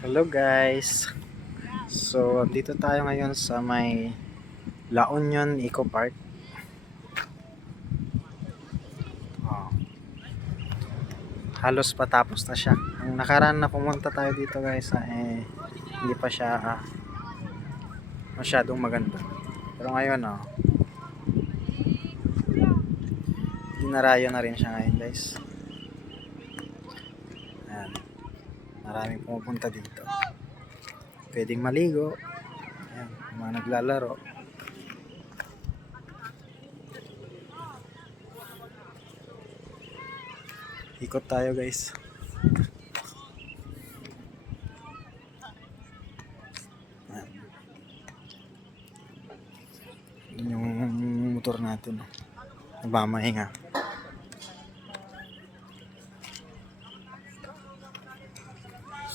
Hello guys. So, dito tayo ngayon sa may La Union Eco Park. Oh. Halos patapos na siya. Ang nakaraan na pumunta tayo dito guys, ah, eh, hindi pa siya ah, masyadong maganda. Pero ngayon, oh, dinarayo na rin siya ngayon guys. Ayan. Maraming pumupunta dito. Pwedeng maligo. Ayan, mga naglalaro. Ikot tayo guys. Ayan. Yun yung motor natin. Nagmamahinga.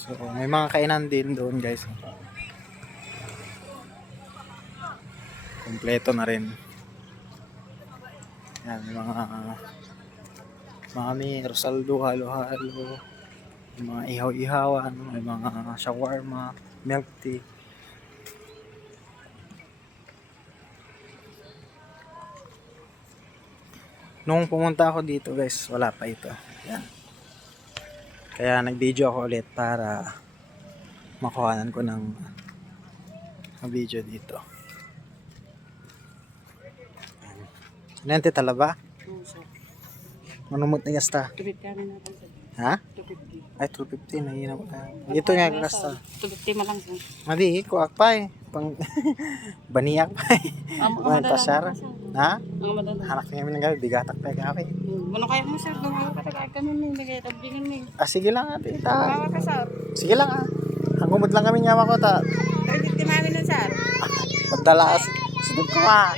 So, may mga kainan din doon, guys. Kompleto na rin. Yan, may mga may Rosaldo, halo-halo, mga ihaw-ihawan, may mga shawarma, milk tea. Nung pumunta ako dito, guys, wala pa ito. Yan. Kaya nag-video ako ulit para makuhanan ko ng video dito. Nente na gasta. Kami natin sa Ha? tubig. Ay, 250 na yun ako. Ito nga gasta. Tubig ti malang sa. Madi, kuak pa eh. Pang baniyak pa eh. Mga tasar. Ha? Ang. Hanak niya ng gabi, bigatak pa yung gabi. Ano kaya mo sir? Gumawa ka tagay ka nun. Nagay tabingan mo. Ah, sige lang ate. Gumawa ka sir. Sige lang ah. Hangumod lang kami nyawa ko ta. Tubig ti mami nun sir. Pagdala. Sunod ko ah.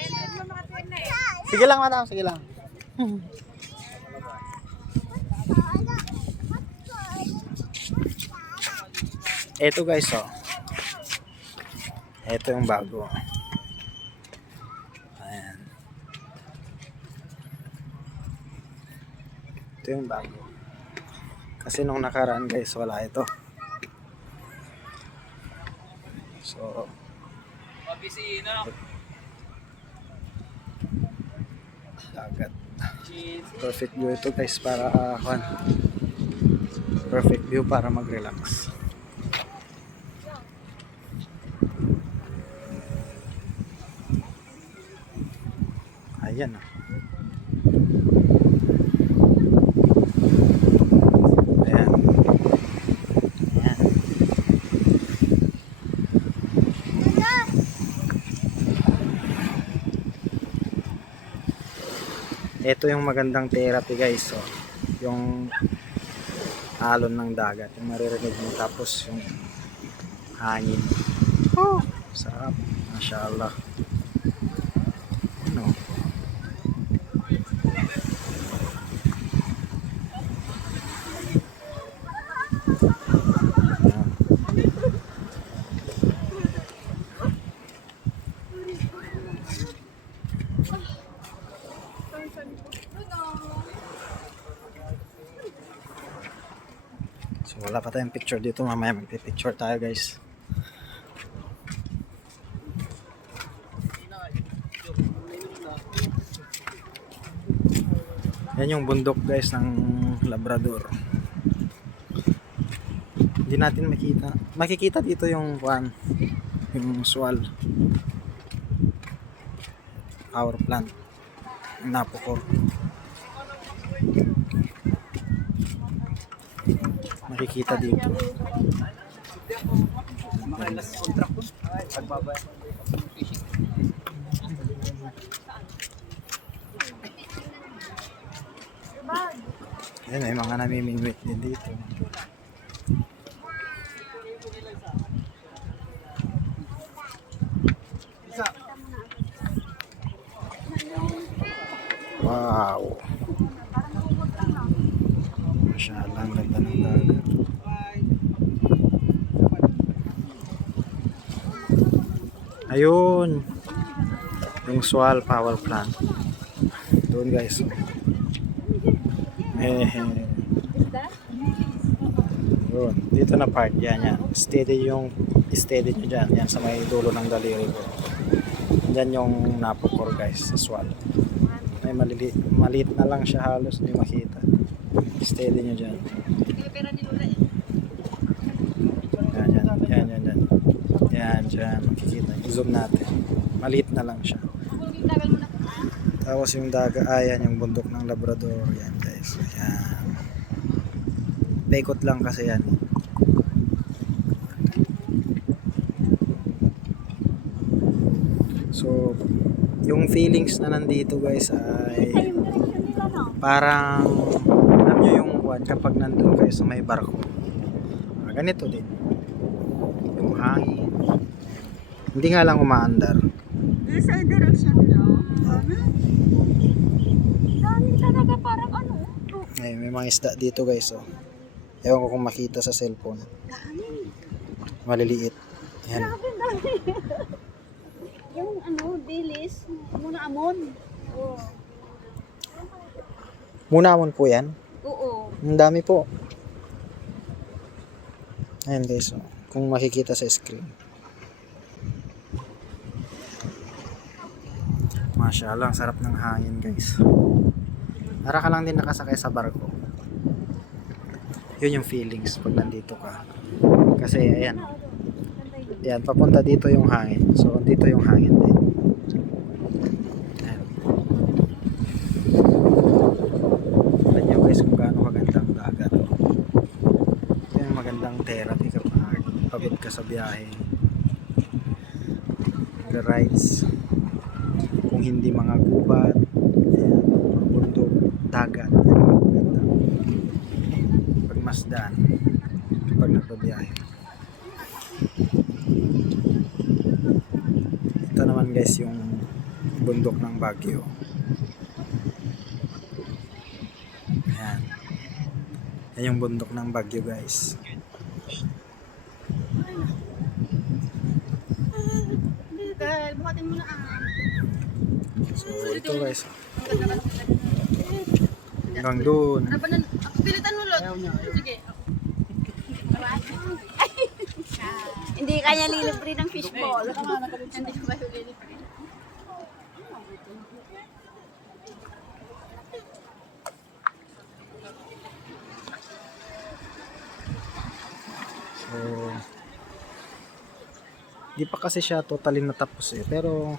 Sige lang madam, sige lang. Ito guys oh. Ito yung bago. Ayan. Ito yung bago. Kasi nung nakaraan guys, wala ito. So, dagat. Perfect view ito guys para uh. Perfect view para mag-relax. Ayan ah. Ayan. Ayan. Ito yung magandang therapy guys. So, yung alon ng dagat. Yung maririnig mo tapos yung hangin. Oh, sarap. Masya Allah. Ano? Ayan. Wala pa tayong picture dito. Mamaya magpipicture tayo guys. Yan yung bundok guys ng Labrador. Hindi natin makita. Makikita dito yung kwan, yung swal. Power plant. Napocor. Makikita dito. Yan, may mga namimingwit din dito. Wow. Masyaallah, ang ganda ng dagat. Ayun. Yung Swal Power Plant. Doon guys. Eh, Yun, dito na part, yan, yan. Steady yung, steady nyo dyan, yan sa may dulo ng daliri ko. Yan yung napukor guys, sa swallow. May malili, maliit na lang siya halos, hindi makita. Steady nyo dyan. Yan, yan, yan, yan, yan. Yan, dyan, makikita. I-zoom natin. Maliit na lang siya. Tapos yung daga, ayan yung bundok ng Labrador. Yan guys. Yan. Paikot lang kasi yan. So, yung feelings na nandito guys ay parang alam nyo yung kwan kapag nandun kayo sa may barko. Ah, ganito din. Yung hangin. Hindi nga lang umaandar. Yung sa direction nila. Dami. Talaga parang ano. Ay, may mga isda dito guys. Oh. Ewan ko kung makita sa cellphone. Dami. Maliliit. Grabe dami. yung ano, dilis. Muna amon. Oo. Munamon po yan. Ang dami po. Ayan guys. Oh. Kung makikita sa screen. Mashallah, ang sarap ng hangin guys. Para ka lang din nakasakay sa barko. Yun yung feelings pag nandito ka. Kasi ayan. Ayan, papunta dito yung hangin. So, dito yung hangin din. Ayan. Alam nyo guys kung gaano kaganda ang dagat. Ito yung magandang therapy kapag pagod ka sa biyahe. Nag-rides. Kung hindi mga gubat, ayan, bundok, dagat. Yan, maganda. Pagmasdan kapag nagbabiyahe. Ito naman guys yung bundok ng Baguio. Ayan. Yan yung bundok ng Baguio guys. Dahil, buhatin mo na ah. So ito guys. Hanggang doon. Ano na? Pilitan mo, Lot. Sige. Hindi kanya lilibre ng fishball. Hindi ba yung lilibre? So di pa kasi siya totally natapos eh. Pero